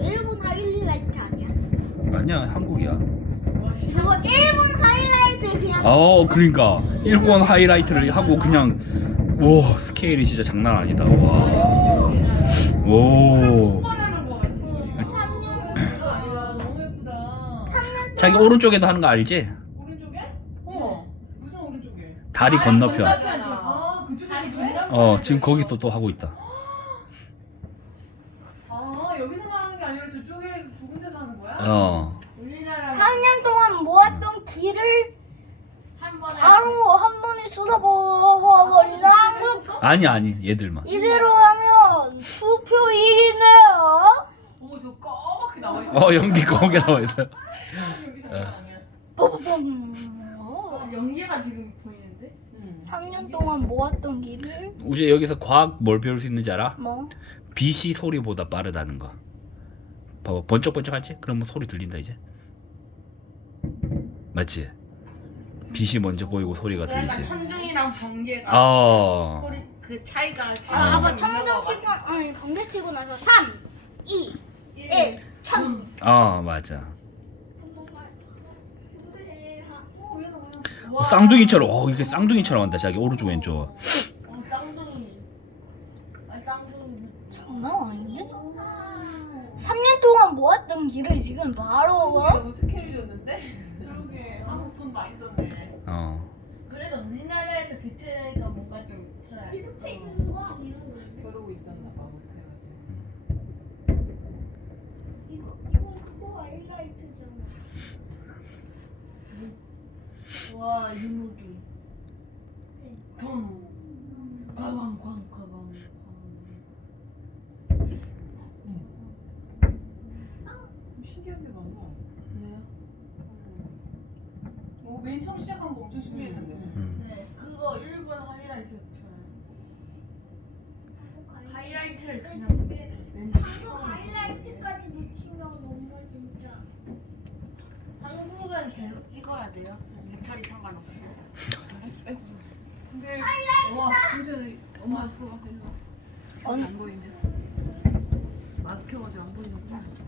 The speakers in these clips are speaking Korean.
일본 하이라이트 아니야? 아니야 한국이야. 일본 하이라이트 그냥. 어 그러니까 일본, 일본 하이라이트를 하고 그냥 와 스케일이 진짜 장난 아니다. 오. 오. 오, 오. 자기 오른쪽에도 하는 거 알지? 오른쪽에? 어. 무슨 오른쪽에? 다리 건너편. 어, 다리 건너편이 건너편이 어, 지금 돼? 거기서 또 하고 있다. 어. 4년 동안 모았던 길을 번에... 바로 한 번에 쏟아부어버리나? 아니 아니 얘들만 이대로 하면 수표 1위네요 오저 검게 나와있어 어 연기 검게 나와있어요 연기 연기가 지금 어. 보이는데? 3년 동안 모았던 길을 우제 여기서 과학 뭘 배울 수 있는지 알아? 뭐? 빛이 소리보다 빠르다는 거봐 번쩍번쩍하지? 그럼뭐 소리 들린다 이제 맞지? 빛이 먼저 보이고 소리가 그러니까 들리지 천둥이랑 번개 소리 어. 그 차이가 아 어. 봐 천둥 치고 아니 번개 치고 나서 3 2 1 예. 천둥 어, 맞아 어, 쌍둥이처럼 어 이게 쌍둥이처럼 한다 자기 오른쪽 왼쪽 길을 지금 바로 오, 와. 내가 노트 줬는데 그러게 한국 돈 많이 썼네. 어. 그래도 우리나라에서 교체가 뭔가 좀 필드페이크와 어, 이런 거. 그러고 있었나 봐. 뭐. 이거, 이거, 이거 와 유모기 신기한 게 많아. 그래 음. 오, 맨 처음 시작한 거 엄청 신기했는데. 응. 응. 네, 그거 일본 하이라이트였죠. 응. 어, 하이라이트를 그냥 한국 하이라이트까지 놓치면 너무, 너무 진짜. 한국은 계속 찍어야 돼요. 배터리 상관없어. 요 근데 와 진짜 그 엄마 어. 안 언니. 보이네 막혀가지고 안 보이는구나.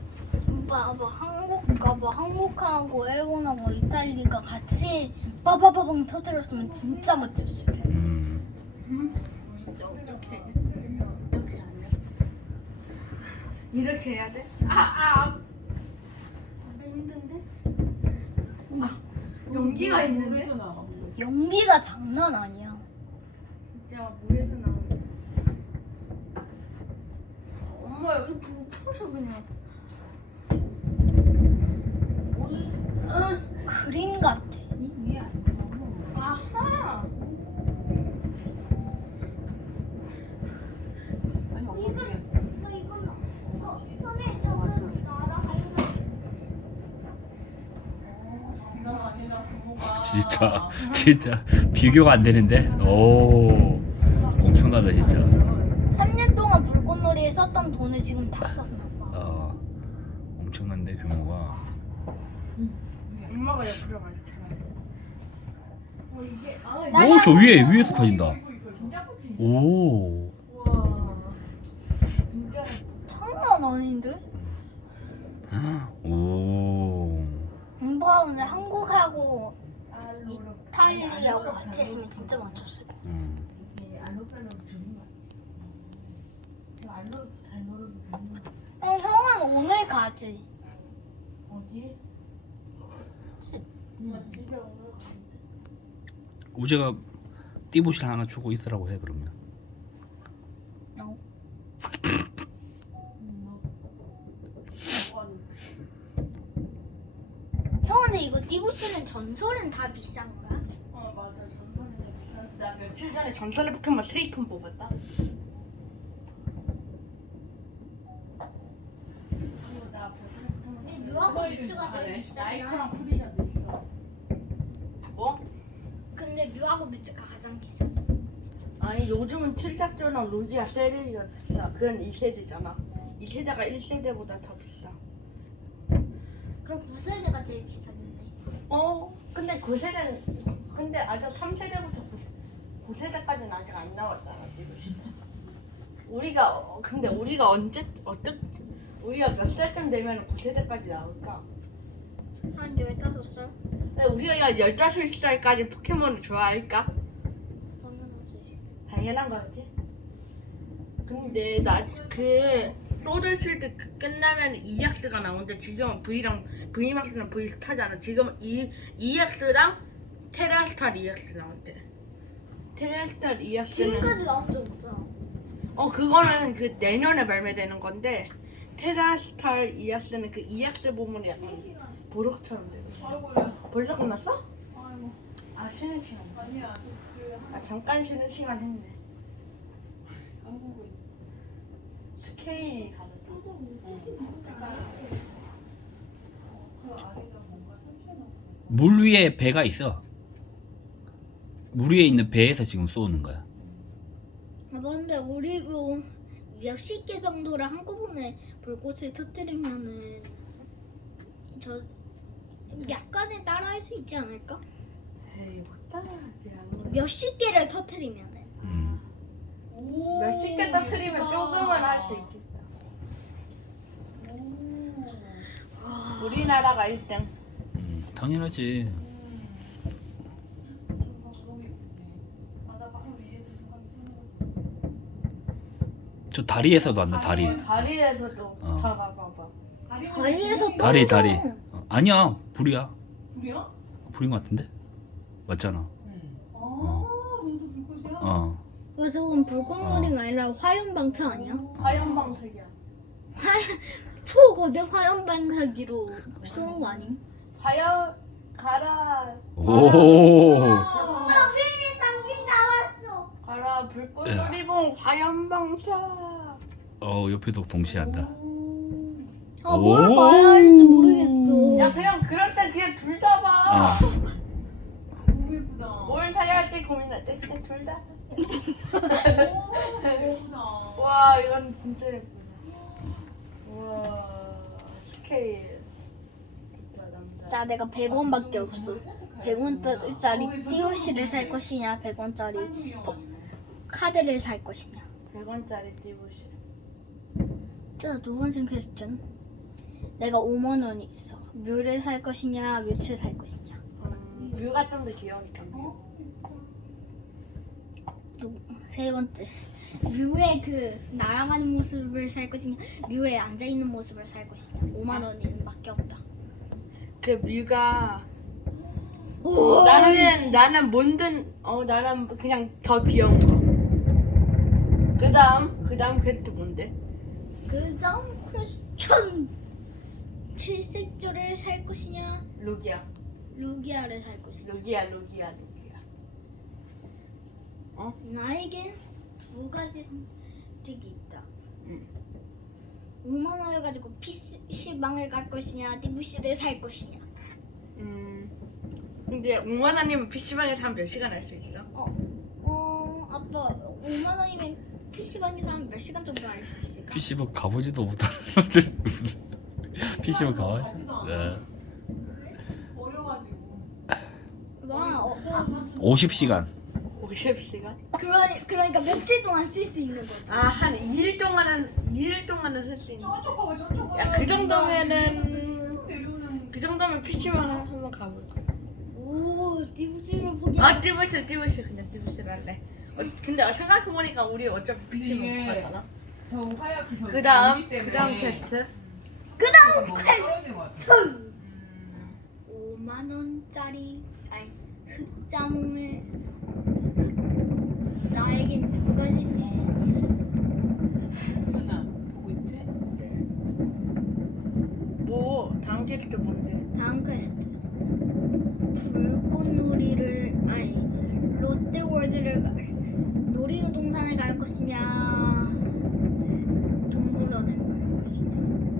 빠바 한국 가뭐 한국하고 일본하고 이탈리가 같이 빠바빠방터트렸으면 어, 진짜 멋졌을 텐데. 음? 이렇게 해야 돼? 아, 아. 아 힘든데? 아, 연기가, 연기가 있는데? 있는데? 연기가 장난 아니야. 진짜 물에서 뭐 나오는데. 엄마 여기 불 풀어 그냥. 음. 그림 같아. 아하. 진짜 진짜 비교가 안 되는데 오 엄청나다 진짜 3년 동안 불꽃놀이에 썼던 돈을 지금 다 썼나 봐 엄청난데 규모가 엄마저 <오, 목소리> 위에, 위에서 가진다. 오. 장난 아닌데? 오. 엄마는 한국하고 이탈리아고 같이 했으면 진짜 맞췄을 것 음. 음, 형은 오늘 가지. 어디? 음. 우재가 띠부실 하나 주고 있으라고 해 그러면. No. 형은 이거 띠부시는 전설은 다 비싼 거어 맞아 전설은 비싼. 거야. 나 며칠 전에 전설의 포켓몬 세이큰 뽑았다. 그리고 나 보통 포 유아 고유가 제일 뭐? 근데 뮤하고 뮤즈카 가장 비싸지. 아니 요즘은 칠작조랑 로지아 세레리가 비싸. 그건 2세대잖아. 이세대가 응. 1세대보다 더 비싸. 그럼 9세대가 제일 비싸는데? 어. 근데 9세대는 근데 아직 3세대부터 9세, 9세대까지는 아직 안 나왔잖아. 우리가 근데 우리가 언제 어떻 우리가 몇 살쯤 되면 9세대까지 나올까? 한 15살? 네, 우리 아이가 15살까지 포켓몬을 좋아할까? 당연하지. 당연한 거 같아. 근데 나, 그, 소드실드 그 끝나면 이악스가나온대 지금 V랑, V막스랑 v 스타잖아 지금 이, 악스랑 테라스탈 악스 나온대. 테라스탈 EX는. 지금까지 나온 적 없잖아. 어, 그거는 그 내년에 발매되는 건데, 테라스탈 악스는그 이 악스 부분이 약 보럭처럼 되고 벌써 끝났어? 아 쉬는 시간 아니야 아 잠깐 쉬는 시간 했는데 스케일 다르다물 위에 배가 있어 물 위에 있는 배에서 지금 쏘는 거야 아데 우리 약 10개 정도를 한꺼번에 불꽃을 터뜨리면은 저 약간은 따라할 수 있지 않을까? 몇십 개를 터트리면 음. 몇십 개 터트리면 아 조금은 아 할수 있겠다 우리나라가 1등 음, 당연하지 음. 저 다리에서도 왔나 다리. 다리 다리에서도 어. 봐봐. 다리, 다리에서 다리, 또 다리 다리, 다리. 아니야 불이야 불이야? 불인 것 같은데? 맞잖아 아 음. 어. 저 불꽃이야? 어 저건 어. 불꽃놀이가 아니라 화염방사 아니야? 어. 화염방사기야 초거대 화염방사기로 쏘는 어, 뭐, 거 아님? 화염 가라 오 선생님 당신 나왔어 가라 불꽃놀이 화염방사 어 옆에도 동시에 한다 아, 뭘 오오. 봐야 할지 모르겠어. 야, 그냥 그럴 때 그냥 둘다 봐. 아. 예쁘다. 뭘 사야 할지 고민할 때 그냥 둘 다. 오, 와, 이건 진짜 예쁘다. 와, 스케일. 자, 내가 100원밖에 아, 없어. 너무, 너무 100원짜리 어, 띠오시를 살 것이냐, 100원짜리 아, 어, 카드를 살 것이냐. 100원짜리 띠오시. 자, 두 번째 퀘스트. 내가 5만 원 있어. 류를살 것이냐, 뮤츠 살 것이냐. 류 뮤가 좀 더 귀여우니까. 세 번째. 류의그 날아가는 모습을 살 것이냐, 류에 앉아 있는 모습을 살 것이냐. 5만 원은 밖에 없다. 그 뮤가 오, 나는 나는 뭔든 어 나는 그냥 더 귀여운 거. 그다음 그다음 퀘스트 뭔데? 그다음 퀘스트 칠색조를 살 것이냐? 루기아. 로기야. 루기아를 살 것이냐? 루기아, 루기아, 루기아. 어? 나에게 두 가지 선택이 있다. 음. 5만 원을 가지고 PC방을 갈 것이냐? 디 v c 를살 것이냐? 음. 근데 5만 원이면 PC방에 서한 몇 시간 할 수 있어? 어. 어, 아빠 5만 원이면 PC방에서 한 몇 시간 정도 할 수 있을까? PC방 가보지도 못하는들 피시방 가. 네. 어려시간 어, 50시간? 그러니 아, 그러니까 며칠 동안 쓸 수 있는 거. 아, 한 오. 2일 동안 한 2일 동안은 쓸 수 있는. 야, 그 정도면은 그 아, 정도면 피시만 한번 가볼까? 오, 띠부시를 보기. 아, 띠부시, 띠부시 그냥 띠부시 할래. 어, 근데 생각해 보니까 우리 어차피 피시만 가잖아. 저그 다음 그 다음 퀘스트. 그다음 퀘스천 5만원짜리 아이 흑자몽을 흑장홍을... 나에겐 두 가지네 천아 보고 있지? 네. 뭐 다음 퀘스트 뭔데? 다음 퀘스트 불꽃놀이를 아이 롯데월드를 가, 놀이동산에 갈 것이냐 동물원에 갈 것이냐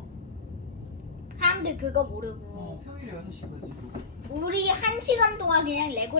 사람들 그거 모르고 우리 한 시간 동안 그냥 레고